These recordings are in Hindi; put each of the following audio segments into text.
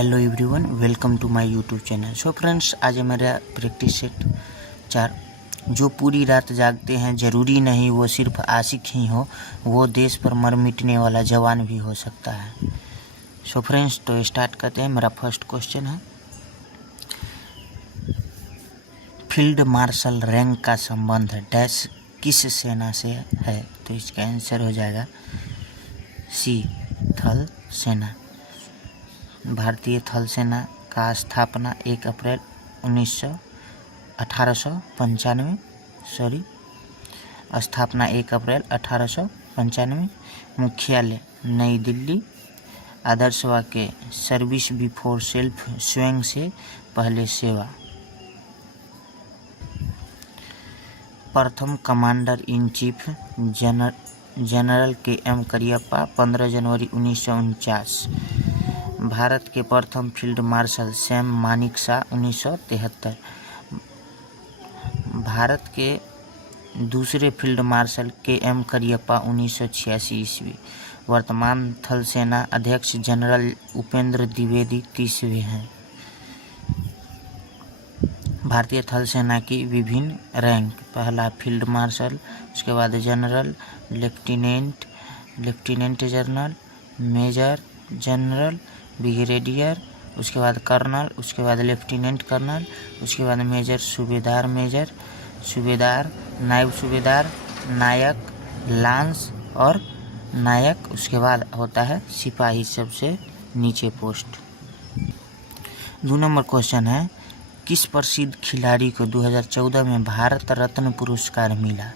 Hello everyone, welcome to my YouTube channel. So friends, आज है मेरा प्रैक्टिस सेट 4। जो पूरी रात जागते हैं ज़रूरी नहीं वो सिर्फ आशिक ही हो, वो देश पर मर मिटने वाला जवान भी हो सकता है। सो फ्रेंड्स, तो स्टार्ट करते हैं। मेरा फर्स्ट क्वेश्चन है, फील्ड मार्शल रैंक का संबंध डैश किस सेना से है? तो इसका आंसर हो जाएगा सी, थल सेना। भारतीय थल सेना का स्थापना 1 अप्रैल 1895। मुख्यालय नई दिल्ली। आदर्श वाक्य सर्विस बिफोर सेल्फ, स्वयं से पहले सेवा। प्रथम commander in chief general KM. Cariappa 15 जनवरी 1949। भारत के प्रथम field marshal Sam Manekshaw 1973। Bharat के दूसरे फील्ड मार्शल के.एम. करियप्पा 1986 ईस्वी। वर्तमान थल सेना अध्यक्ष जनरल उपेंद्र द्विवेदी 30वें हैं। भारतीय थल सेना की विभिन्न रैंक, पहला फील्ड मार्शल, उसके बाद general, lieutenant general, major general, brigadier, उसके बाद कर्नल, उसके बाद लेफ्टिनेंट कर्नल, उसके बाद मेजर, सूबेदार, नायब सूबेदार, नायक, लांस और नायक। उसके बाद होता है सिपाही, सबसे नीचे पोस्ट। 2 नंबर क्वेश्चन है, किस प्रसिद्ध खिलाड़ी को 2014 में भारत रत्न पुरस्कार मिला?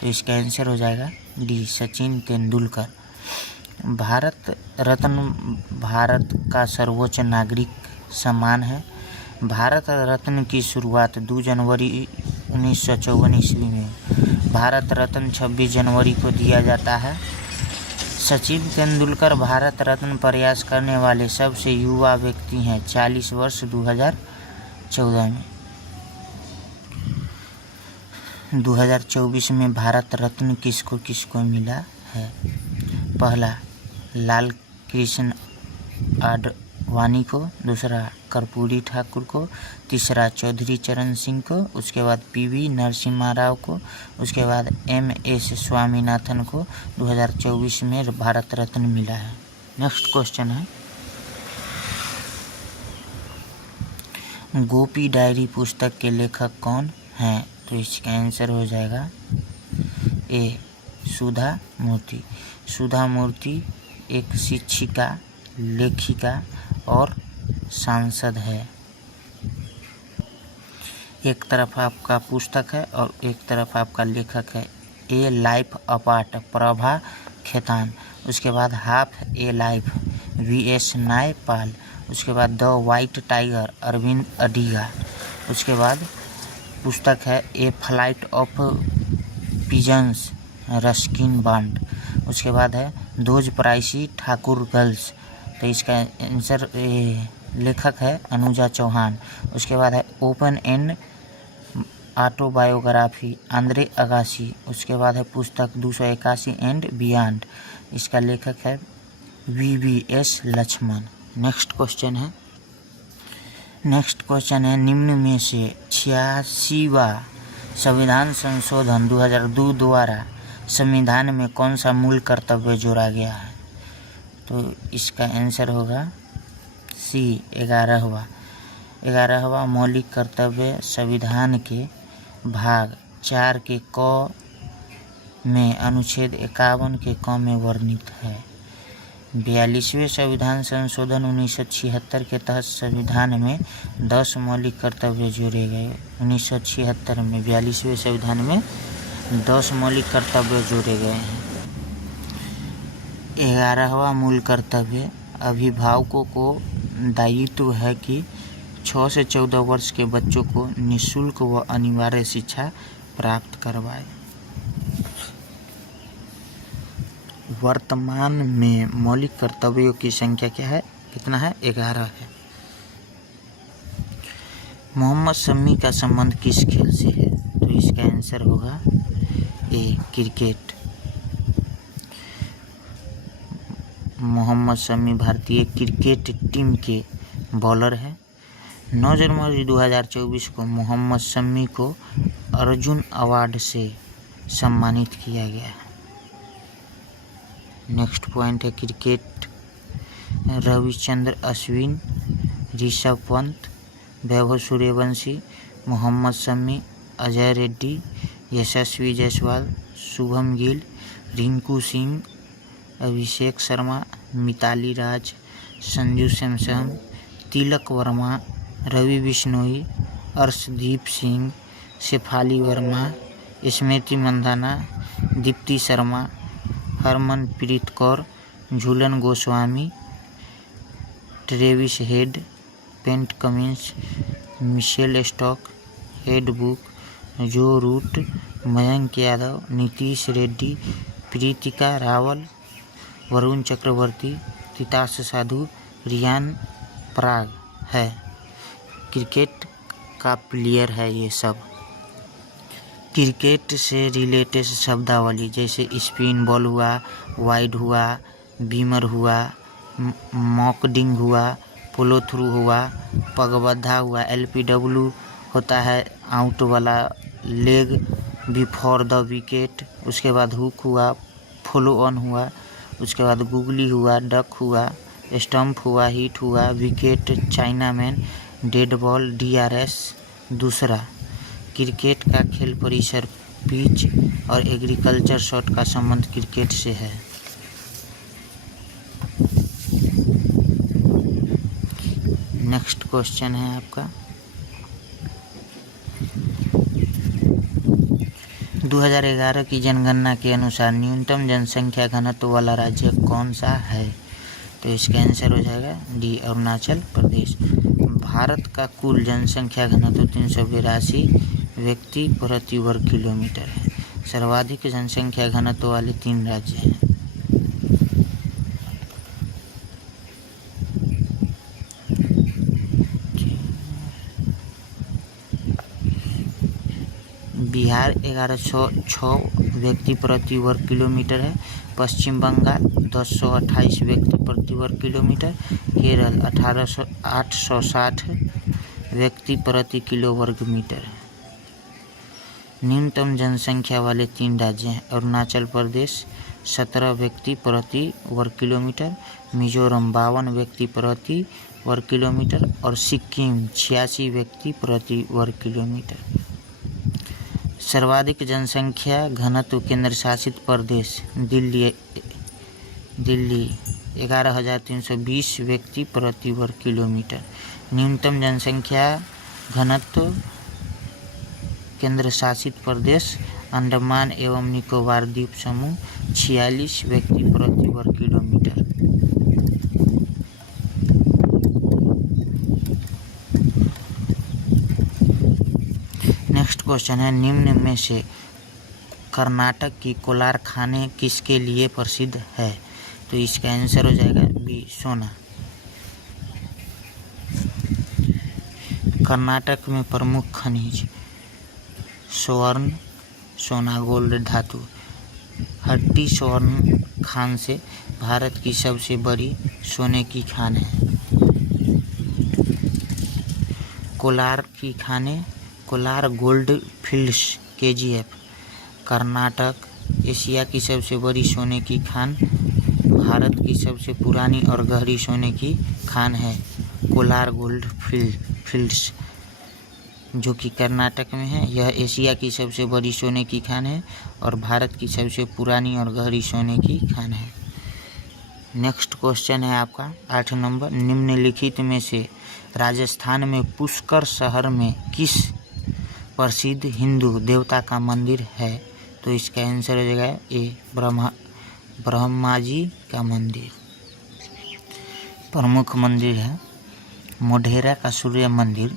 तो इसका आंसर हो जाएगा डी, सचिन तेंदुलकर। भारत रत्न भारत का सर्वोच्च नागरिक सम्मान है। भारत रत्न की शुरुआत 2 जनवरी 1954 ईस्वी में। भारत रत्न 26 जनवरी को दिया जाता है। सचिन तेंदुलकर भारत रत्न प्रयास करने वाले सबसे युवा व्यक्ति हैं, 40 वर्ष 2014 में। 2024 में भारत रत्न किसको मिला है? पहला लाल कृष्ण आडवाणी को, दूसरा कर्पूरी ठाकुर को, तीसरा चौधरी चरण सिंह को, उसके बाद पीवी नरसिम्हा राव को, उसके बाद MS स्वामीनाथन को 2024 में भारत रत्न मिला है। नेक्स्ट क्वेश्चन है, गोपी डायरी पुस्तक के लेखक कौन हैं? तो इसका आंसर हो जाएगा ए, सुधा मूर्ति। सुधा मूर्ति एक शिक्षिका, लेखिका और सांसद है। एक तरफ आपका पुस्तक है और एक तरफ आपका लेखक है। A life apart, Prabha Khaitan. उसके बाद half a life, VS Naipaul. उसके बाद the white tiger, Aravind Adiga. उसके बाद पुस्तक है a flight of pigeons, Ruskin Bond. उसके बाद है दोज प्राइसी ठाकुर गर्ल्स। तो इसका आंसर लेखक है अनुजा चौहान। उसके बाद है open and autobiography, Andre Agassi. उसके बाद है पुस्तक 281 एंड बियॉन्ड। इसका लेखक है VVS लक्ष्मण। नेक्स्ट क्वेश्चन है, निम्न में से 86वां संविधान संशोधन 2002 द्वारा संविधान में कौन सा मूल कर्तव्य जोड़ा गया है? तो इसका आंसर होगा सी, 11वां मौलिक कर्तव्य संविधान के भाग 4 के क में अनुच्छेद 51 के क में वर्णित है। 42वें संविधान संशोधन 1976 के तहत संविधान में 10 मौलिक कर्तव्य जोड़े गए। 1976 में 42वें संविधान में 10 मौलिक कर्तव्य जोड़े गए हैं। 11वां मूल कर्तव्य, अभिभावकों को दायित्व है कि 6 से 14 वर्ष के बच्चों को निःशुल्क व अनिवार्य शिक्षा प्राप्त करवाए। वर्तमान में मौलिक कर्तव्यों की संख्या क्या है, कितना है? 11 है। मोहम्मद शमी का संबंध किस खेल से है? तो इसका आंसर होगा ए, क्रिकेट। मोहम्मद शमी भारतीय क्रिकेट टीम के बॉलर है। 9 जनवरी 2024 को मोहम्मद शमी को अर्जुन अवार्ड से सम्मानित किया गया है। नेक्स्ट पॉइंट है cricket. Ravichandra Ashwin, Rishabh Pant, Vaibhav Suryavanshi, Mohammed Shami, Ajay Reddy, Yashasvi Jaiswal, Shubham Gill, Rinku Singh, Abhishek Sharma, Mithali Raj, Sanju Samson, Tilak Varma, Ravi Bishnoi, Arshdeep Singh, Shafali Verma, Smriti Mandhana, Deepti Sharma, Harmanpreet Kaur, Jhulan Goswami, Travis Head, Pat Cummins, Mitchell Starc, हेड बुक, जो रूट, मयंक यादव, नीतीश रेड्डी, प्रीतिका रावल, वरुण चक्रवर्ती, तितास साधु, रियान पराग है। क्रिकेट का प्लेयर है ये सब। क्रिकेट से रिलेटेड शब्दावली जैसे स्पिन बॉल हुआ, वाइड हुआ, बीमर हुआ, मॉकडिंग हुआ, पोलो थ्रू हुआ, पगबद्धा हुआ, LPW होता है आउट वाला, लेग बिफोर द विकेट, उसके बाद हुक हुआ, फॉलो ऑन हुआ, उसके बाद गुगली हुआ, डक हुआ, स्टंप हुआ, हिट हुआ, wicket, China man, dead ball, DRS। दूसरा, क्रिकेट का खेल परिसर, पिच और एग्रीकल्चर शॉट का संबंध क्रिकेट से है। नेक्स्ट क्वेश्चन है आपका 2011 की जनगणना के अनुसार न्यूनतम जनसंख्या घनत्व वाला राज्य कौन सा है? तो इसका आंसर हो जाएगा डी, अरुणाचल प्रदेश। भारत का कुल जनसंख्या घनत्व 382 व्यक्ति प्रति वर्ग किलोमीटर है। सर्वाधिक जनसंख्या घनत्व वाले 3 राज्य हैं। बिहार 1106 व्यक्ति प्रति वर्ग किलोमीटर है। पश्चिम बंगाल 1028 व्यक्ति प्रति वर्ग किलोमीटर। केरल 860 व्यक्ति प्रति किलो वर्ग मीटर है। न्यूनतम जनसंख्या वाले 3 राज्य हैं। अरुणाचल प्रदेश 17 व्यक्ति प्रति वर्ग किलोमीटर, मिजोरम 52 व्यक्ति प्रति वर्ग किलोमीटर और सिक्किम 86 व्यक्ति प्रति वर्ग किलोमीटर। सर्वाधिक जनसंख्या घनत्व केंद्र शासित प्रदेश दिल्ली 11,320 व्यक्ति प्रति वर्ग किलोमीटर। न्यूनतम जनसंख्या घनत्व केंद्र शासित प्रदेश अंडमान एवं निकोबार द्वीप समूह 46 व्यक्ति प्रति वर्ग किलोमीटर। नेक्स्ट क्वेश्चन है, निम्न में से कर्नाटक की कोलार खाने किसके लिए प्रसिद्ध है? तो इसका आंसर हो जाएगा बी, सोना। कर्नाटक में प्रमुख खनिज स्वर्ण, सोना, गोल्ड, धातु। हट्टी स्वर्ण खान से भारत की सबसे बड़ी सोने की खान है। कोलार की खाने, Kolar gold fields KGF, Karnataka. Asia की सबसे बड़ी सोने की खान, भारत की सबसे पुरानी और गहरी सोने की खान है कोलार गोल्ड फील्ड्स, जो कि कर्नाटक में है। यह एशिया की सबसे बड़ी सोने की खान है और भारत की सबसे पुरानी और गहरी सोने की खान है। नेक्स्ट क्वेश्चन है आपका 8 नंबर, निम्नलिखित में से राजस्थान में पुष्कर शहर में किस प्रसिद्ध हिंदू देवता का मंदिर है? तो इसका आंसर हो जाएगा ए, ब्रह्मा जी का मंदिर। प्रमुख मंदिर है मोढेरा का सूर्य मंदिर।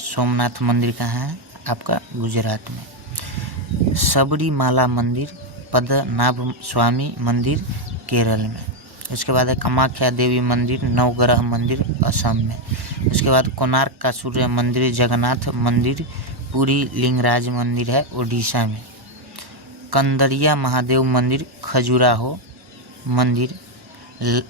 सोमनाथ मंदिर कहाँ है? आपका गुजरात में। सबरीमाला मंदिर, पद्मनाभ स्वामी मंदिर केरल में। उसके बाद है कामाख्या देवी मंदिर, नवग्रह मंदिर असम में। उसके बाद कोणार्क का सूर्य मंदिर, जगन्नाथ मंदिर, पुरी लिंगराज मंदिर है ओडिशा में। कंदरिया महादेव मंदिर, खजुराहो मंदिर,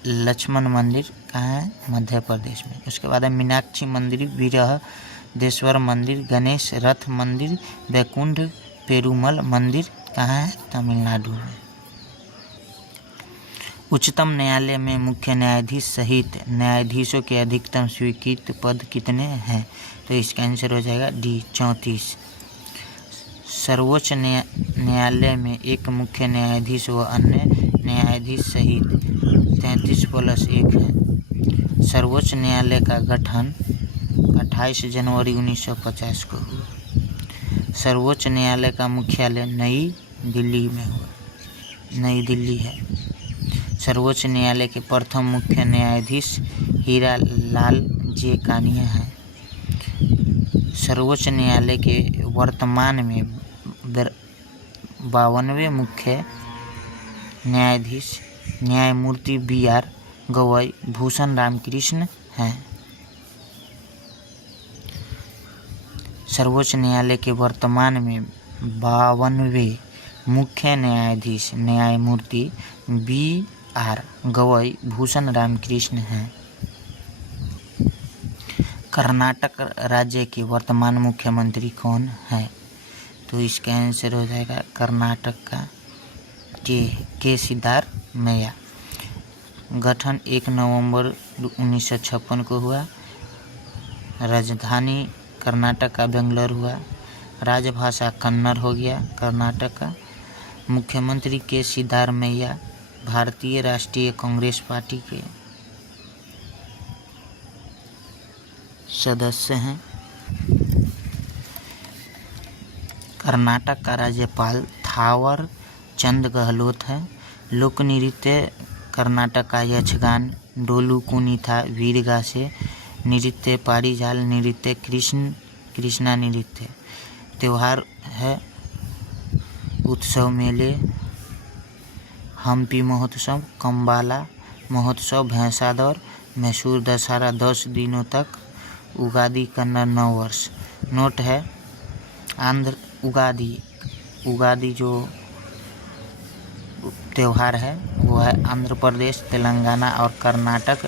लक्ष्मण मंदिर कहाँ है, मध्य प्रदेश में। उसके बाद है मीनाक्षी मंदिर, बृहदेश्वर मंदिर, गणेश रथ मंदिर, वैकुंठ पेरुमल मंदिर कहाँ है, तमिलनाडु में। उच्चतम न्यायालय में मुख्य न्यायाधीश सहित न्यायाधीशों के अधिकतम स्वीकृत पद कितने हैं, तो इसका आंसर हो जाएगा डी 34। सर्वोच्च न्यायालय में एक मुख्य न्यायाधीश व अन्य न्यायाधीश सहित 33+1 है। सर्वोच्च न्यायालय का गठन 28 जनवरी 1950 को हुआ। सर्वोच्च न्यायालय का मुख्यालय नई दिल्ली में हुआ, नई दिल्ली है। सर्वोच्च न्यायालय के प्रथम मुख्य न्यायाधीश हीरा लाल जे कानिया हैं। सर्वोच्च न्यायालय के वर्तमान में 52वें मुख्य न्यायाधीश न्यायमूर्ति BR गवई भूषण रामकृष्ण हैं। सर्वोच्च न्यायालय के वर्तमान में 52वें मुख्य न्यायाधीश न्यायमूर्ति BR गवई भूषण रामकृष्ण हैं। कर्नाटक राज्य के वर्तमान मुख्यमंत्री कौन है, तो इसका आंसर हो जाएगा कर्नाटक का के सिद्धारमैया। गठन 1 नवंबर 1956 को हुआ। राजधानी कर्नाटक का बेंगलोर हुआ। राजभाषा कन्नड़ हो गया कर्नाटक का। मुख्यमंत्री के सिद्धारमैया भारतीय राष्ट्रीय कांग्रेस पार्टी के सदस्य हैं। कर्नाटक का राज्यपाल थावर चंद गहलोत है। लोक नृत्य कर्नाटक का यक्षगान, डोलू कुनीथा, वीरगासे नृत्य, पारिजाल नृत्य, कृष्णा नृत्य। त्योहार है उत्सव मेले, हम्पी महोत्सव, कम्बाला महोत्सव, भैंसा दौड़, मैसूर दशहरा 10 दिनों तक, उगादी कन्नड़ नव वर्ष। नोट है उगादी जो त्यौहार है वो है आंध्र प्रदेश, तेलंगाना और कर्नाटक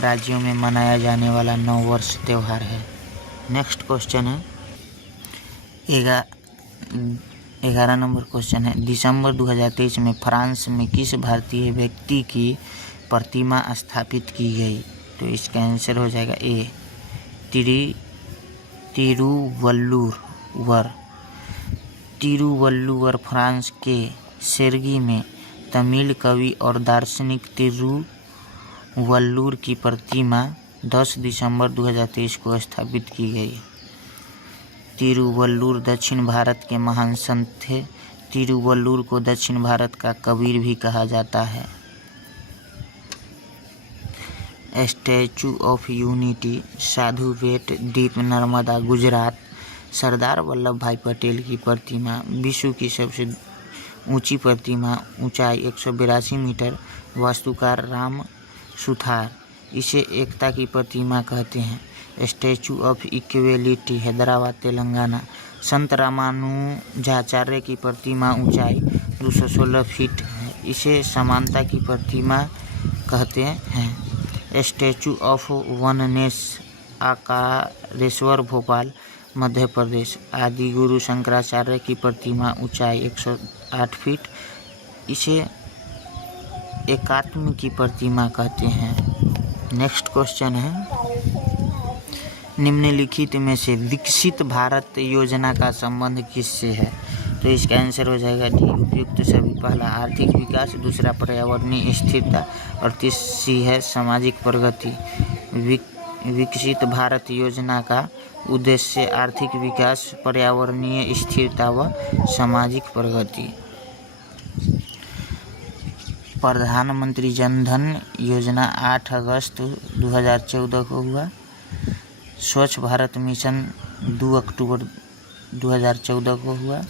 राज्यों में मनाया जाने वाला नव वर्ष त्यौहार है। नेक्स्ट क्वेश्चन है 11 नंबर क्वेश्चन है, दिसंबर 2023 में फ्रांस में किस भारतीय व्यक्ति की प्रतिमा स्थापित की गई, तो इसका आंसर हो जाएगा ए तिरुवल्लुवर फ्रांस के सेर्गी में तमिल कवि और दार्शनिक तिरुवल्लुर की प्रतिमा 10 दिसंबर 2023 को स्थापित की गई। तिरुवल्लुर दक्षिण भारत के महान संत थे। तिरुवल्लुर को दक्षिण भारत का कबीर भी कहा जाता है। स्टैचू ऑफ यूनिटी, साधु बेट, द्वीप नर्मदा, गुजरात। सरदार वल्लभ भाई पटेल की प्रतिमा विश्व की सबसे ऊंची प्रतिमा, ऊंचाई 182 मीटर, वास्तुकार राम सुथार। इसे एकता की प्रतिमा कहते हैं। Statue of equality, Hyderabad Telangana. संत रामानुजाचार्य की प्रतिमा ऊंचाई 216 फीट है। इसे समानता की प्रतिमा कहते हैं। Statue of oneness, आकारेश्वर, Bhopal Madhya Pradesh. आदि गुरु शंकराचार्य की प्रतिमा ऊंचाई 108 फीट। इसे एकात्म की प्रतिमा कहते हैं। नेक्स्ट क्वेश्चन है, निम्नलिखित में से विकसित भारत योजना का संबंध किससे है, तो इसका आंसर हो जाएगा डी उपयुक्त सभी। पहला आर्थिक विकास, दूसरा पर्यावरणीय स्थिरता और तीसरी है सामाजिक प्रगति। विकसित भारत योजना का उद्देश्य आर्थिक विकास, पर्यावरणीय स्थिरता व सामाजिक प्रगति। प्रधानमंत्री जन धन योजना 8 अगस्त 2014 को हुआ। स्वच्छ भारत मिशन 2 अक्टूबर 2014 को हुआ।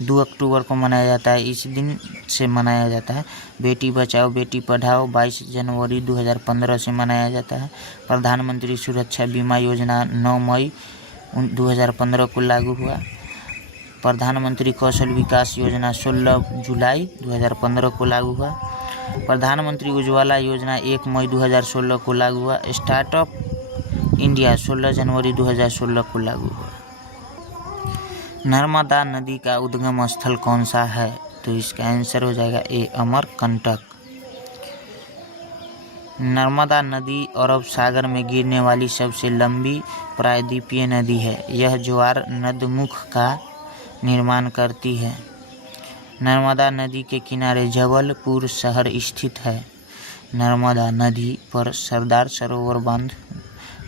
2 अक्टूबर को मनाया जाता है, इस दिन से मनाया जाता है। बेटी बचाओ बेटी पढ़ाओ 22 जनवरी 2015 से मनाया जाता है। प्रधानमंत्री सुरक्षा बीमा योजना 9 मई 2015 को लागू हुआ। प्रधानमंत्री कौशल विकास योजना 16 जुलाई 2015 को लागू हुआ। प्रधानमंत्री उज्ज्वला योजना 1 मई 2016 को लागू हुआ। स्टार्टअप इंडिया 16 जनवरी 2016 को लागू हुआ। नर्मदा नदी का उद्गम स्थल कौन सा है? तो इसका आंसर हो जाएगा ए अमरकंटक। नर्मदा नदी अरब सागर में गिरने वाली सबसे लंबी प्रायद्वीपीय नदी है। यह ज्वार नदमुख का निर्माण करती है। नर्मदा नदी के किनारे जबलपुर शहर स्थित है। नर्मदा नदी पर सरदार सरोवर बांध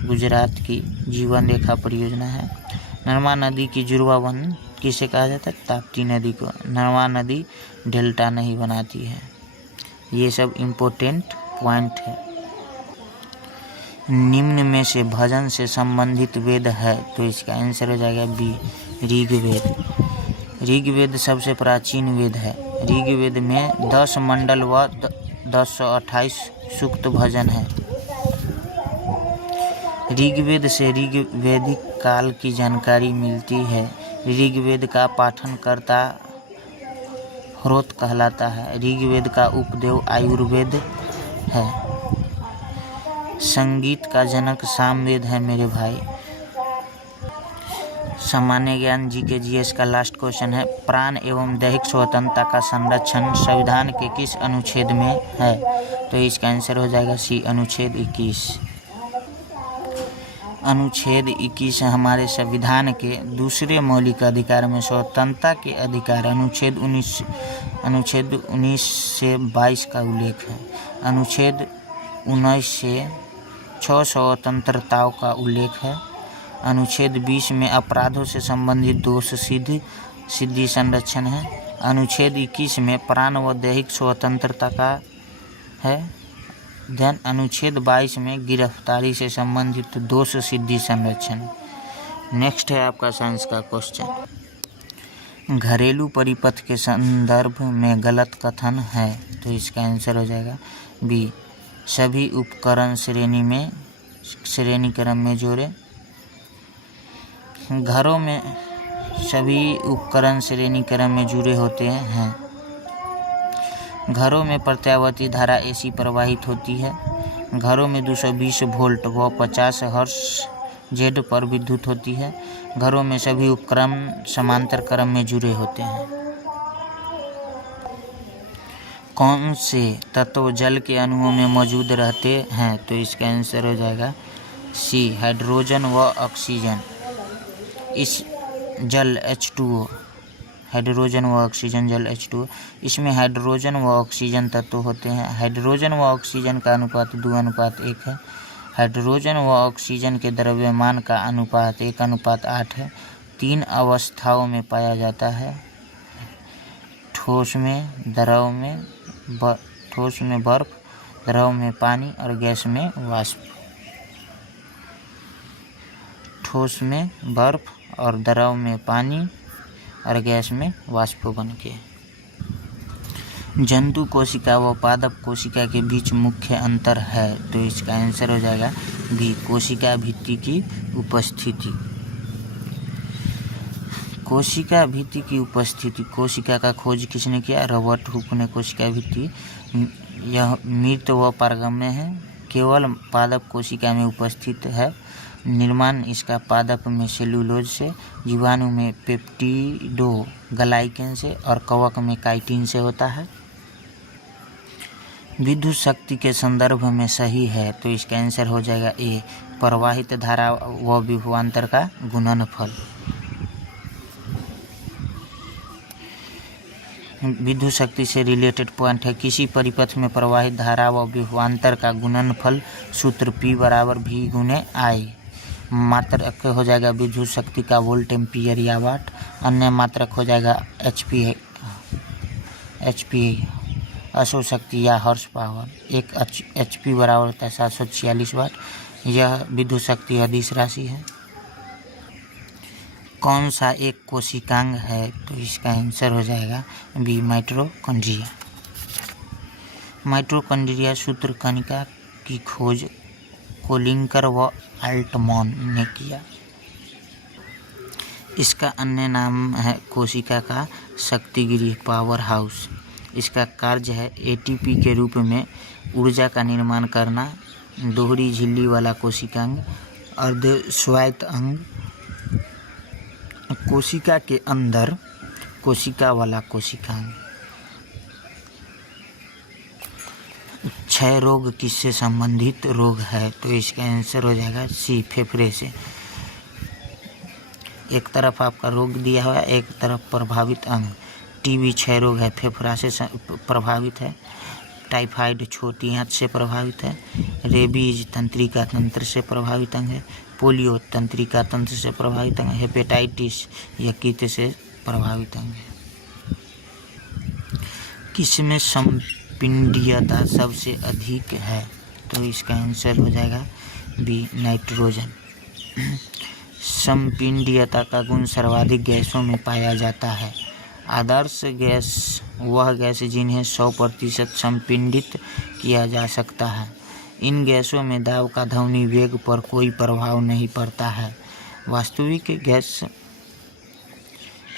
गुजरात की जीवन रेखा परियोजना है। नर्मदा नदी की जुड़वा बंध किसे कहा जाता है? ताप्ती नदी को। नर्मदा नदी डेल्टा नहीं बनाती है। ये सब इम्पोर्टेंट पॉइंट है। निम्न में से भजन से संबंधित वेद है? तो इसका आंसर हो जाएगा बी ऋग्वेद। ऋग्वेद सबसे प्राचीन वेद है। ऋग्वेद में 10 मंडल व 1028 सूक्त भजन है। ऋग्वेद से ऋग्वैदिक काल की जानकारी मिलती है। ऋग्वेद का पाठन करता होत कहलाता है। ऋग्वेद का उपदेव आयुर्वेद है। संगीत का जनक सामवेद है मेरे भाई। सामान्य ज्ञान जीके जीएस का लास्ट क्वेश्चन है। प्राण एवं दैहिक स्वतंत्रता का संरक्षण संविधान के किस अनुच्छेद में है? तो इसका आंसर हो जाएगा सी अनुच्छेद 21। अनुच्छेद 21 हमारे संविधान के दूसरे मौलिक अधिकार में स्वतंत्रता के अधिकार अनुच्छेद 19 से 22 का उल्लेख है। अनुच्छेद 19 से 6 स्वतंत्रताओं का उल्लेख है। अनुच्छेद 20 में अपराधों से संबंधित दोष सिद्धि संरक्षण है। अनुच्छेद 21 में प्राण व दैहिक स्वतंत्रता का है। देन अनुच्छेद 22 में गिरफ्तारी से संबंधित दोष सिद्धि संरक्षण। नेक्स्ट है आपका साइंस का क्वेश्चन। घरेलू परिपथ के संदर्भ में गलत कथन है। तो इसका आंसर हो जाएगा बी सभी उपकरण श्रेणी क्रम में जोड़े। घरों में सभी उपकरण श्रेणी क्रम में जुड़े होते हैं। घरों में प्रत्यावर्ती धारा एसी प्रवाहित होती है। घरों में 220 वोल्ट व 50 हर्ट्ज जेड पर विद्युत होती है। घरों में सभी उपकरण समांतर क्रम में जुड़े होते हैं। कौन से तत्व जल के अणुओं में मौजूद रहते हैं? तो इसका आंसर हो जाएगा सी हाइड्रोजन व ऑक्सीजन। इस जल H2O हाइड्रोजन व ऑक्सीजन जल H2O इसमें हाइड्रोजन व ऑक्सीजन तत्व होते हैं। हाइड्रोजन व ऑक्सीजन का अनुपात 2:1 है। हाइड्रोजन व ऑक्सीजन के द्रव्यमान का अनुपात 1:8 है। 3 अवस्थाओं में पाया जाता है। ठोस में बर्फ, द्रव में पानी और गैस में वाष्प। ठोस में बर्फ और द्रव में पानी और गैस में वाष्प बनके। जंतु कोशिका व पादप कोशिका के बीच मुख्य अंतर है। तो इसका आंसर हो जाएगा बी कोशिका भित्ति की उपस्थिति। कोशिका भित्ति की उपस्थिति। कोशिका का खोज किसने किया? रॉबर्ट हुक ने कोशिका भित्ति। यह मृत व पारगम्य है। केवल पादप कोशिका में उपस्थित है। निर्माण इसका पादप में सेलुलोज से, जीवाणु में पेप्टिडोग्लाइकन से और कवक में काइटिन से होता है। विद्युत शक्ति के संदर्भ में सही है। तो इसका आंसर हो जाएगा ए प्रवाहित धारा व विभवांतर का गुणनफल। विद्युत शक्ति से रिलेटेड पॉइंट है। किसी परिपथ में प्रवाहित धारा व विभवांतर का गुणनफल सूत्र P = V × I। मात्रक हो जाएगा विद्युत शक्ति का वोल्ट एम्पीयर या वाट। अन्य मात्रक हो जाएगा HP अशोक शक्ति या हॉर्स पावर। एक HP बराबर होता है 746 वाट। यह विद्युत शक्ति अदिश राशि है। कौन सा एक कोशिकांग है? तो इसका आंसर हो जाएगा बी माइटोकॉन्ड्रिया। माइटोकॉन्ड्रिया सूत्रकणिका की खोज कोलिंकर व अल्टमैन ने किया। इसका अन्य नाम है कोशिका का शक्तिगृह पावर हाउस। इसका कार्य है एटीपी के रूप में ऊर्जा का निर्माण करना। दोहरी झिल्ली वाला कोशिकांग, अर्ध स्वायत्त अंग, कोशिका के अंदर कोशिका वाला कोशिकांग। क्षय रोग किससे संबंधित रोग है? तो इसका आंसर हो जाएगा सी, फेफड़े से। एक तरफ आपका रोग दिया हुआ है, एक तरफ प्रभावित अंग। टीबी क्षय रोग है, फेफड़ा से प्रभावित है। टाइफाइड छोटी आंत से प्रभावित है। रेबीज तंत्रिका तंत्र से प्रभावित अंग है। पोलियो तंत्रिका तंत्र से प्रभावित अंग है। हेपेटाइटिस यकृत से प्रभावित अंग है। किसमें संपिंडीयता सबसे अधिक है? तो इसका आंसर हो जाएगा बी, नाइट्रोजन। संपिंडीयता का गुण सर्वाधिक गैसों में पाया जाता है। आदर्श गैस वह गैस जिन्हें 100% संपिंडित किया जा सकता है। इन गैसों में दाब का ध्वनि वेग पर कोई प्रभाव नहीं पड़ता है। वास्तविक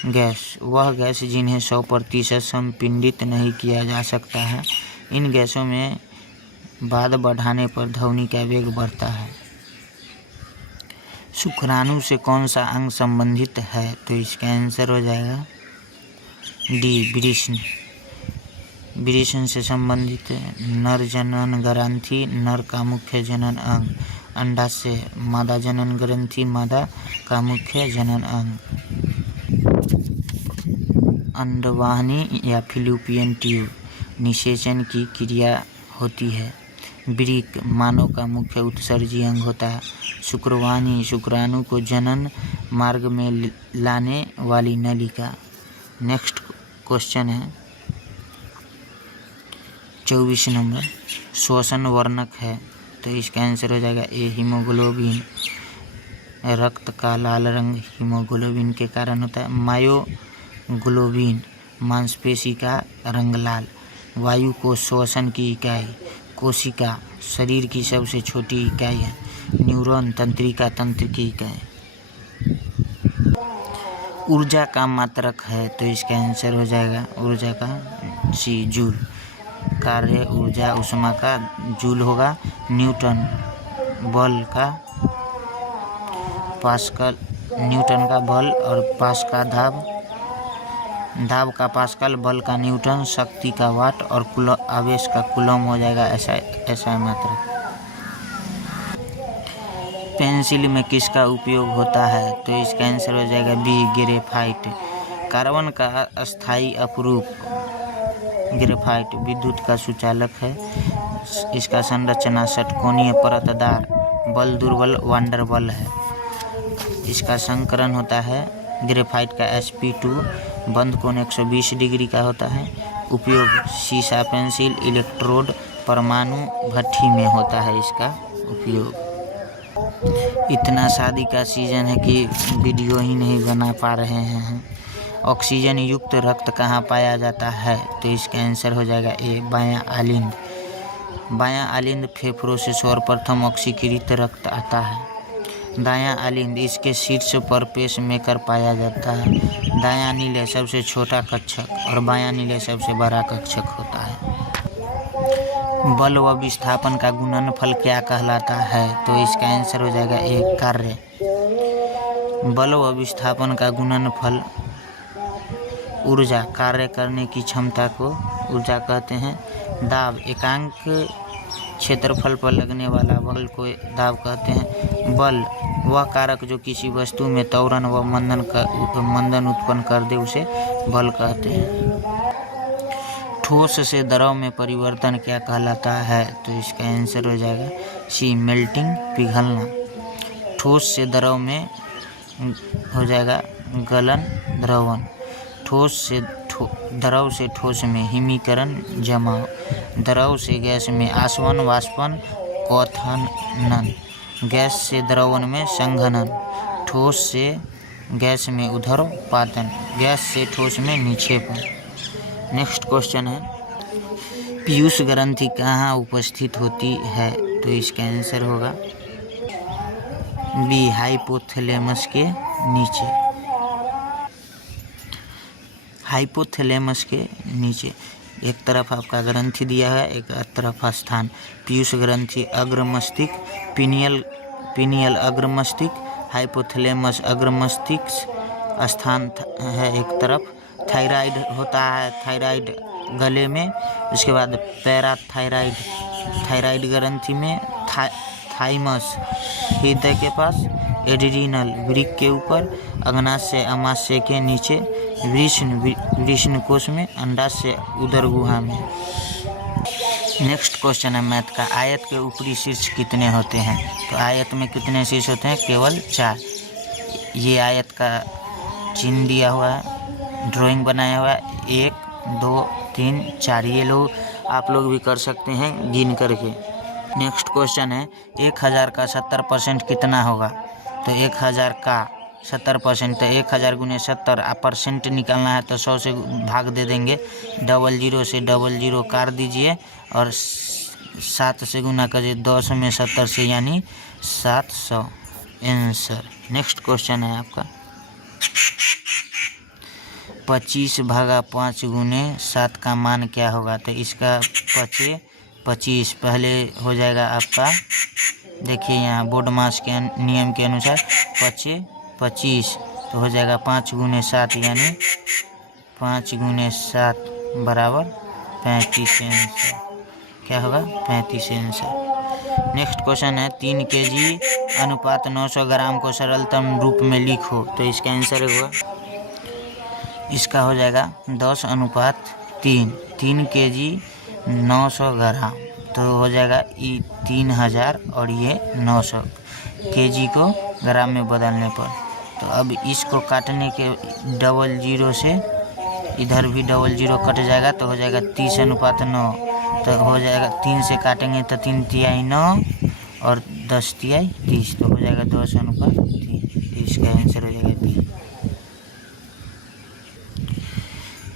गैस वह गैस जिन्हें 100% संपिंडित नहीं किया जा सकता है। इन गैसों में बाद बढ़ाने पर ध्वनि का वेग बढ़ता है। शुक्राणु से कौन सा अंग संबंधित है? तो इसका आंसर हो जाएगा डी, वृषण। वृषण से संबंधित नर जनन ग्रंथि, नर का मुख्य जनन अंग। अंडाशय मादा जनन ग्रंथि, मादा का मुख्य जनन अंग। अंडवाहिनी या फिलिपियन ट्यूब निषेचन की क्रिया होती है। वृक्क मानव का मुख्य उत्सर्जी अंग होता है। शुक्रवाणी शुक्राणु को जनन मार्ग में लाने वाली नलिका। नेक्स्ट क्वेश्चन है 24 नंबर। श्वसन वर्णक है, तो इसका आंसर हो जाएगा ए, हीमोग्लोबिन। रक्त का लाल रंग हीमोग्लोबिन के कारण होता है। मायोग्लोबिन मांसपेशी का रंग लाल। वायु को श्वसन की इकाई। कोशिका शरीर की सबसे छोटी इकाई है। न्यूरॉन तंत्रिका तंत्र की इकाई। ऊर्जा का मात्रक है, तो इसका आंसर हो जाएगा ऊर्जा का सी, जूल। कार्य ऊर्जा ऊष्मा का जूल होगा। न्यूटन बल का पास्कल, न्यूटन का बल और पास का दाब का पास्कल, बल का न्यूटन, शक्ति का वाट और आवेश का कूलम हो जाएगा ऐसा मात्रक। पेंसिल में किसका उपयोग होता है? तो इसका आंसर हो जाएगा बी, ग्रेफाइट। कार्बन का अस्थायी अपरूप ग्रेफाइट विद्युत का सुचालक है। इसका संरचना षटकोणीय परतदार बल दुर्बल वांडर बल है। इसका संकरण होता है ग्रेफाइट का sp2, बंद कोण 120 डिग्री का होता है। उपयोग शीशा, पेंसिल, इलेक्ट्रोड, परमाणु भट्ठी में होता है इसका उपयोग। इतना शादी का सीजन है कि वीडियो ही नहीं बना पा रहे हैं। ऑक्सीजन युक्त रक्त कहाँ पाया जाता है? तो इसका आंसर हो जाएगा ए, बायां आलिंद। बायां आलिंद फेफड़ों से सर्वप्रथम ऑक्सीकृत रक्त आता है। दायां आलिंद इसके शीर्ष पर पेसमेकर पाया जाता है। दायां नीले सबसे छोटा कक्षक और बायां नीले सबसे बड़ा कक्षक होता है। बल व विस्थापन का गुणनफल क्या कहलाता है? तो इसका आंसर हो जाएगा ए, कार्य। बल व विस्थापन का गुणनफल ऊर्जा, कार्य करने की क्षमता को ऊर्जा कहते हैं। दाब एकांक क्षेत्रफल पर लगने वाला बल को दाब कहते हैं। बल वह कारक जो किसी वस्तु में त्वरण व मंदन उत्पन्न कर दे उसे बल कहते हैं। ठोस से द्रव में परिवर्तन क्या कहलाता है? तो इसका आंसर हो जाएगा सी, मेल्टिंग, पिघलना। ठोस से द्रव में हो जाएगा गलन, द्रवण। ठोस से द्रव से ठोस में हिमीकरण, जमाव। द्रव से गैस में आसवन, वाष्पन, क्वथनन। गैस से द्रवण में संघनन। ठोस से गैस में ऊर्ध्वपातन। गैस से ठोस में निक्षेपण। नेक्स्ट क्वेश्चन है पीयूष ग्रंथि कहाँ उपस्थित होती है? तो इसका आंसर होगा बी, हाइपोथैलेमस के नीचे। हाइपोथैलेमस के नीचे। एक तरफ आपका ग्रंथि दिया है, एक तरफ स्थान। पीयूष ग्रंथि अग्र मस्तिष्क, पीनियल अग्र मस्तिष्क, हाइपोथैलेमस अग्र मस्तिष्क स्थान है एक तरफ। थायराइड होता है, थायराइड गले में। उसके बाद पैराथायराइड, थायराइड ग्रंथि में। थाइमस हृदय के पास। एड्रिनल वृक्क के ऊपर। अग्नाशय अमाशय के नीचे। वृषण कोश में। अंडाशय उदर गुहा में। नेक्स्ट क्वेश्चन है मैथ का। आयत के ऊपरी शीर्ष कितने होते हैं? तो आयत में कितने शीर्ष होते हैं? केवल 4। ये आयत का चिन्ह दिया हुआ है, ड्राइंग बनाया हुआ है। 1 2 3 4। ये लोग आप लोग भी कर सकते हैं गिन करके। नेक्स्ट क्वेश्चन है 1000 का 70% कितना होगा? तो 1000 का 70%, तो 1000 गुने 70। परसेंट निकालना है तो 100 से भाग दे देंगे। 00 से 00 काट दीजिए और 7 से गुना करिए। 10 में 70 से यानी 700 आंसर। नेक्स्ट क्वेश्चन है आपका 25 भागा 5 गुने 7 का मान क्या होगा? तो इसका 25 पहले हो जाएगा आपका, देखिए यहाँ बोर्ड मास के नियम के अनुसार 25 तो हो जाएगा 5 गुने 7 यानी 5 गुने 7 बराबर 35 आंसर। क्या होगा? 35 आंसर। नेक्स्ट क्वेश्चन है 3 kg अनुपात 900 ग्राम को सरलतम रूप में लिखो। तो इसका आंसर होगा, इसका हो जाएगा 10:3। 3 kg 900 ग्राम तो हो जाएगा 3000 और ये 900 kg को ग्राम में बदलने पर। तो अब इसको काटने के 00 से इधर भी 00 कट जाएगा तो हो जाएगा 30:9। तो हो जाएगा 3 से काटेंगे तो 3 तिहाई 9 और 10 तिहाई 30 तो हो जाएगा 10:3। इसका आंसर हो जाएगा 3।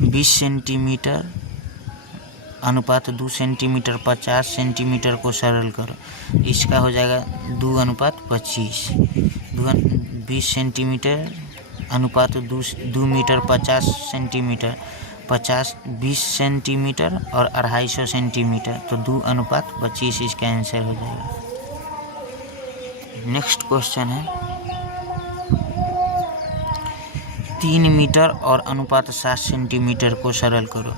20 सेंटीमीटर अनुपात 2 सेंटीमीटर 50 सेंटीमीटर को सरल करो। इसका हो जाएगा 2:25। 20 सेंटीमीटर अनुपात 2 मीटर 50 सेंटीमीटर 20 सेंटीमीटर और 250 सेंटीमीटर तो 2:25 इसका आंसर हो जाएगा। नेक्स्ट क्वेश्चन है 3 मीटर और अनुपात 60 सेंटीमीटर को सरल करो।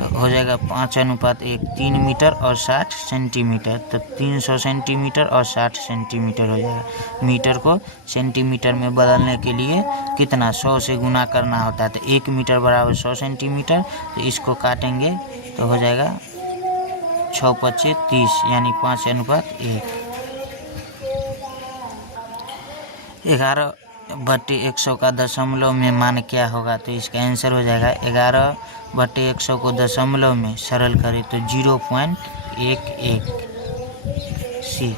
तो हो जाएगा 5:1। 3 मीटर और 60 सेंटीमीटर तो 300 सेंटीमीटर और 60 सेंटीमीटर हो जाएगा। मीटर को सेंटीमीटर में बदलने के लिए कितना 100 से गुना करना होता है। तो 1 मीटर बराबर 100 सेंटीमीटर। तो इसको काटेंगे तो हो जाएगा 6×5 = 30 यानी 5:1। 11/100 का दशमलव में मान क्या होगा? तो इसका आंसर हो जाएगा 11/100 को दशमलव में सरल करें तो 0.11 सी।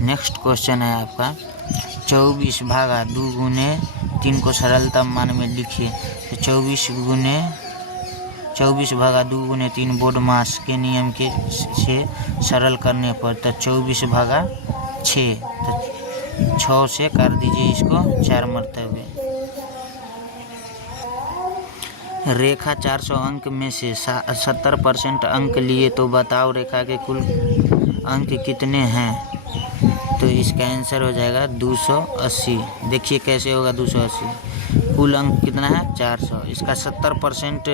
नेक्स्ट क्वेश्चन है आपका 24 भागा 2 गुने 3 को सरलतम मान में लिखिए। तो 24 भागा 2 गुने 3 बोर्ड मास के नियम के से सरल करने पर तो 24 भागा 6 तो 6 से कर दीजिए इसको 4 मरतबे। रेखा 400 अंक में से 70% अंक लिए तो बताओ रेखा के कुल अंक कितने हैं? तो इसका आंसर हो जाएगा 280। देखिए कैसे होगा 280। कुल अंक कितना है 400। इसका 70%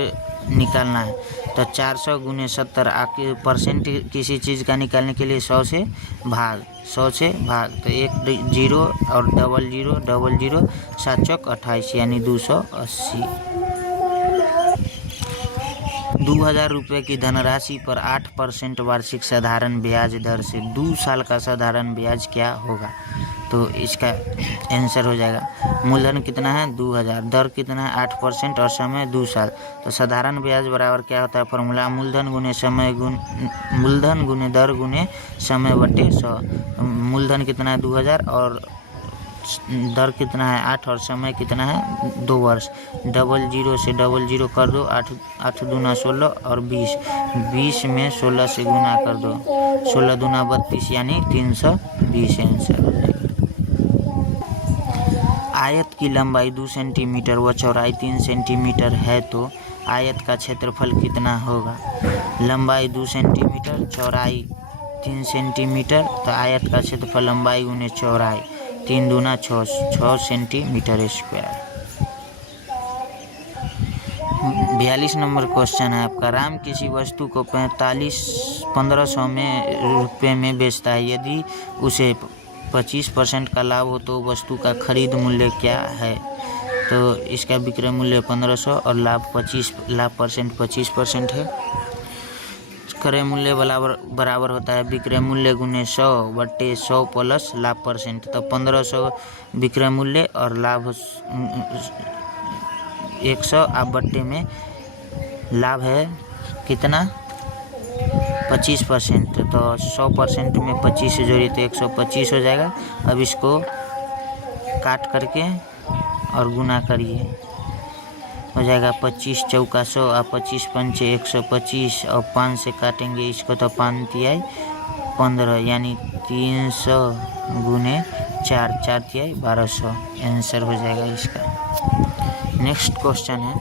निकालना है तो 400 गुने 70। आपके परसेंट किसी चीज़ का निकालने के लिए 100 से भाग तो 1 0 और 00 7 चौक 28 यानी 280। 2000 रुपये की धनराशि पर 8% वार्षिक साधारण ब्याज दर से 2 साल का साधारण ब्याज क्या होगा? तो इसका आंसर हो जाएगा मूलधन कितना है 2000, दर कितना है 8% और समय 2 साल। तो साधारण ब्याज बराबर क्या होता है? फॉर्मूला मूलधन गुने दर गुने समय बटे 100। मूलधन कितना है 2000 और दर कितना है 8 और समय कितना है 2 वर्ष। 00 से 00 कर दो 8 दूना 16 और 20 में 16 से गुना कर दो 16 दूना 32 यानी 320 आंसर हो जाएगा। आयत की लंबाई 2 सेंटीमीटर व चौड़ाई 3 सेंटीमीटर है तो आयत का क्षेत्रफल कितना होगा। लंबाई 2 सेंटीमीटर, चौड़ाई 3 सेंटीमीटर, तो आयत का क्षेत्रफल लंबाई गुने चौड़ाई 3 दूना 6 सेंटीमीटर स्क्वायर। 42 नंबर क्वेश्चन है आपका। राम किसी वस्तु को 1500 रुपये में बेचता है। यदि उसे 25% का लाभ हो तो वस्तु का खरीद मूल्य क्या है। तो इसका विक्रय मूल्य 1500 और लाभ 25% है। क्रय मूल्य बराबर होता है विक्रय मूल्य गुने 100 बट्टे 100 प्लस लाभ %। तो 1500 विक्रय मूल्य और लाभ 100 आप बट्टे में लाभ है कितना 25%। तो 100% में 25 से जोड़िए तो 125 हो जाएगा। अब इसको काट करके और गुना करिए, हो जाएगा 25 चौका 100 और 25 पंचे 125 और 5 से काटेंगे इसको तो 5 तिहाई 15 यानी 300 गुने 4 तिहाई 1200 आंसर हो जाएगा इसका। नेक्स्ट क्वेश्चन है।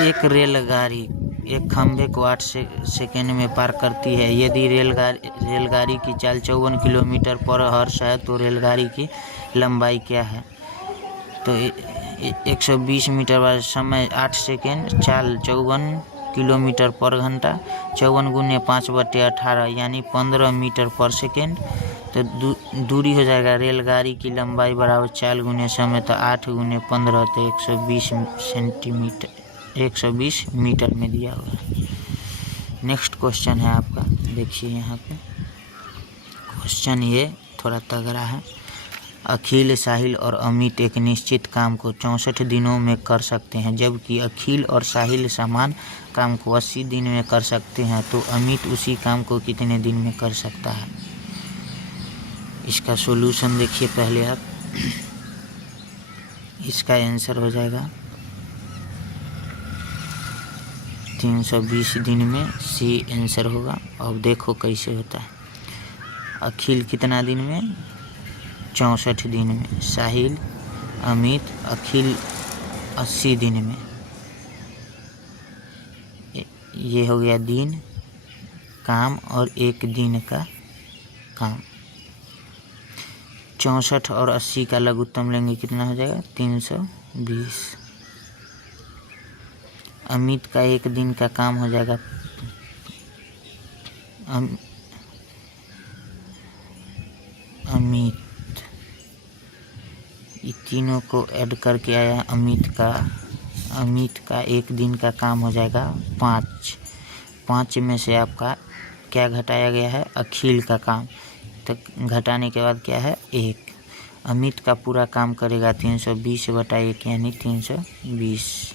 एक रेलगाड़ी एक खंभे को 8 सेकेंड में पार करती है। यदि रेलगाड़ी की चाल 54 किलोमीटर पर हर्ष है तो रेलगाड़ी की लंबाई क्या है। तो 120 मीटर वाला समय 8 सेकेंड, चाल 54 किलोमीटर पर घंटा, 54 गुने 5/18 यानी 15 मीटर पर सेकेंड। तो दूरी हो जाएगा रेलगाड़ी की लंबाई बराबर चाल गुने समय, तो 8 गुने 15 तो 120 मीटर में दिया हुआ है। नेक्स्ट क्वेश्चन है आपका, देखिए यहाँ पे क्वेश्चन ये थोड़ा तगड़ा है। अखिल, साहिल और अमित एक निश्चित काम को 64 दिनों में कर सकते हैं, जबकि अखिल और साहिल समान काम को 80 दिन में कर सकते हैं। तो अमित उसी काम को कितने दिन में कर सकता है। इसका सॉल्यूशन देखिए पहले आप। इसका आंसर हो जाएगा 320 दिन में, सी आंसर होगा। अब देखो कैसे होता है। अखिल कितना दिन में 64 दिन में, साहिल अमित अखिल 80 दिन में। ये हो गया दिन काम और एक दिन का काम। 64 और 80 का लघुत्तम लेंगे कितना हो जाएगा 320। अमित का एक दिन का काम हो जाएगा अमित, ये तीनों को ऐड करके आया अमित का एक दिन का काम हो जाएगा 5 में से आपका क्या घटाया गया है अखिल का काम, तो घटाने के बाद क्या है 1। अमित का पूरा काम करेगा 320/1 यानी 320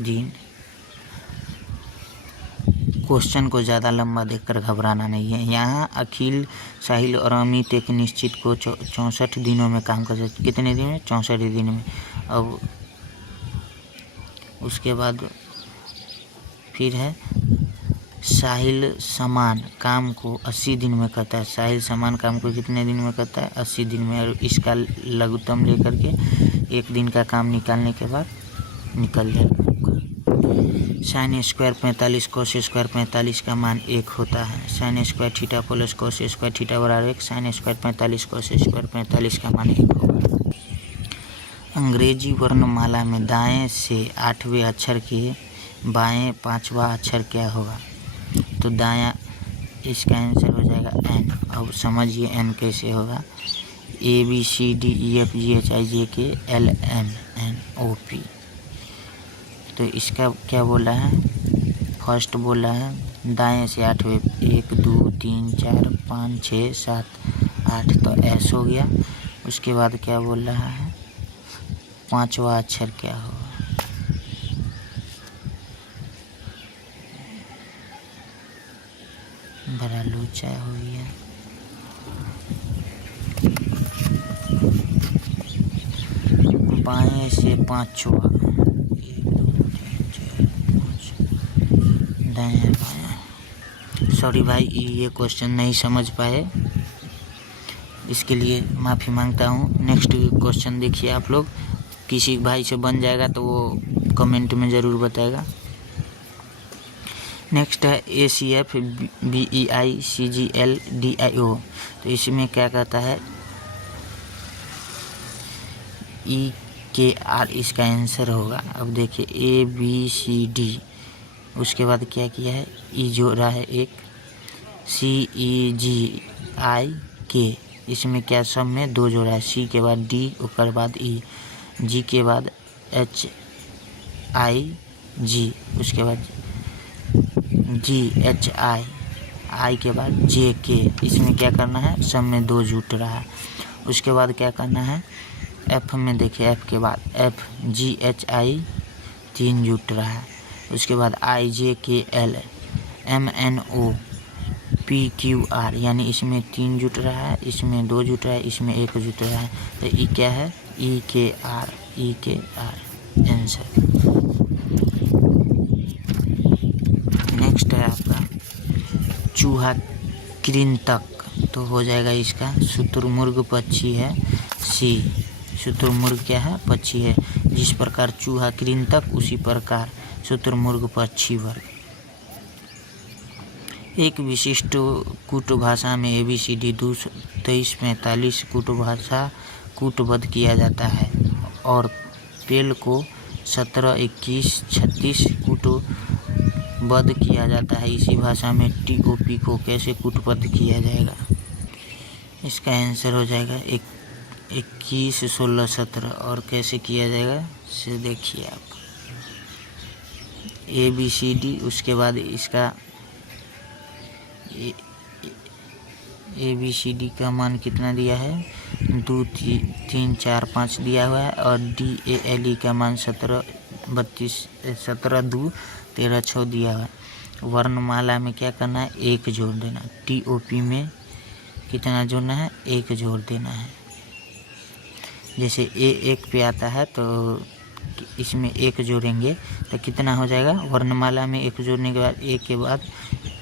दिन। क्वेश्चन को ज़्यादा लंबा देखकर घबराना नहीं है। यहाँ अखिल, साहिल और अमित एक निश्चित को 64 दिनों में काम कर सकते। कितने दिन में 64 दिन में। अब उसके बाद फिर है साहिल समान काम को 80 दिन में करता है। साहिल समान काम को कितने दिन में करता है 80 दिन में। और इसका लघुत्तम लेकर के एक दिन का काम निकालने के बाद निकल जाएगा। साइन स्क्वायर 45 कोस स्क्वायर 45 का मान 1 होता है। Sine square theta plus cos square theta बराबर 1। साइन स्क्वायर 45 कोस स्क्वायर 45 का मान 1 होगा। अंग्रेजी वर्णमाला में दाएं से 8वें अक्षर के बाएं 5वां अक्षर क्या होगा। तो दायां, इसका आंसर हो जाएगा एन। अब समझिए एन कैसे होगा। ABCDEFGHIJKLMNOP। तो इसका क्या बोला है, फर्स्ट बोला है दाएं से 8वें 1 2 3 4 5 6 7 8 तो एस हो गया। उसके बाद क्या बोल रहा है 5वां अक्षर क्या होगा। बड़ा लोचा हो गया। बाएं से 5वां 1 2 3 4 5 दाएं बाएं। सॉरी भाई, ये क्वेश्चन नहीं समझ पाए, इसके लिए माफ़ी मांगता हूँ। नेक्स्ट क्वेश्चन देखिए आप लोग। किसी भाई से बन जाएगा तो वो कमेंट में ज़रूर बताएगा। नेक्स्ट है ACF BEI CGL DIO। तो इसमें क्या कहता है, EKR इसका आंसर होगा। अब देखिए ABCD, उसके बाद क्या किया है, E जोड़ा है एक, CEGIK, इसमें क्या सब में 2 जोड़ा है, C के बाद D उसके बाद E, G के बाद HIG, उसके बाद GHI, I के बाद JK, इसमें क्या करना है, सब में 2 जुट रहा है। उसके बाद क्या करना है, F में देखिए, F के बाद FGHI 3 जुट रहा है। उसके बाद IJKL MNOPQR, यानी इसमें 3 जुट रहा है, इसमें 2 जुट रहा है, इसमें 1 जुट रहा है। तो ये क्या है, EKR आंसर। नेक्स्ट है आपका चूहा कृंतक, तो हो जाएगा इसका शुतुरमुर्ग पक्षी है C। शुतुरमुर्ग क्या है, पक्षी है। जिस प्रकार चूहा कृंतक उसी प्रकार शुतुरमुर्ग पक्षी वर्ग। एक विशिष्ट कूटभाषा में ABCD 23-45 कूटभाषा कूटबद्ध किया जाता है और पेल को 17-21-36 कूटबद्ध किया जाता है। इसी भाषा में TOP को कैसे कूटबद्ध किया जाएगा, इसका आंसर हो जाएगा 21, 16, 17। और कैसे किया जाएगा इसे देखिए आप, ABCD, उसके बाद इसका ABCD का मान कितना दिया है, 2, 3, 4, 5 दिया हुआ है। और DALE का मान 17, 2, 13, 6 दिया हुआ है। वर्णमाला में क्या करना है, 1 जोड़ देना। TOP में कितना जोड़ना है, 1 जोड़ देना है। जैसे A1 पे आता है तो इसमें 1 जोड़ेंगे तो कितना हो जाएगा, वर्णमाला में 1 जोड़ने के बाद A के बाद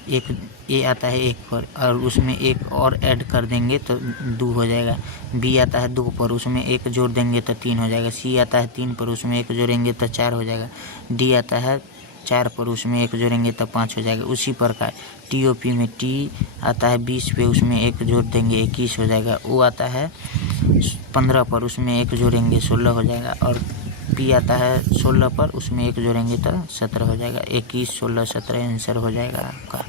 एक A आता है 1 पर और उसमें 1 और ऐड कर देंगे तो 2 हो जाएगा। B आता है 2 पर, उसमें 1 जोड़ देंगे तो 3 हो जाएगा। C आता है 3 पर, उसमें 1 जोड़ेंगे तो 4 हो जाएगा। D आता है 4 पर, उसमें 1 जोड़ेंगे तो 5 हो जाएगा। उसी प्रकार TOP में T आता है 20 पे, उसमें 1 जोड़ देंगे 21 हो जाएगा। O आता है 15 पर, उसमें 1 जोड़ेंगे 16 हो जाएगा। और P आता है 16 पर, उसमें 1 जोड़ेंगे तो 17 हो जाएगा। 21, 16, 17 आंसर हो जाएगा आपका।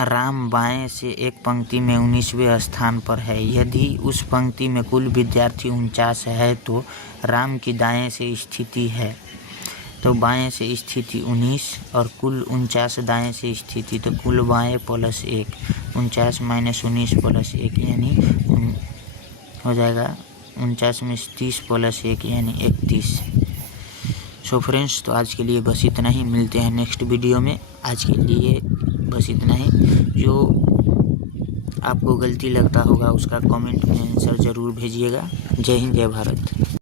राम बाएं से एक पंक्ति में 19वें स्थान पर है। यदि उस पंक्ति में कुल विद्यार्थी 49 है तो राम की दाएं से स्थिति है, तो बाएं से स्थिति 19 और कुल 49 दाएं से स्थिति, तो कुल बाएं प्लस 1, 49 माइनस 19 प्लस 1 यानी हो जाएगा 49 में 30 प्लस 1 यानी 31। सो फ्रेंड्स, तो आज के लिए बस इतना ही। मिलते हैं नेक्स्ट वीडियो में। आज के लिए बस इतना ही। जो आपको गलती लगता होगा उसका कमेंट में आंसर ज़रूर भेजिएगा। जय हिंद, जय भारत।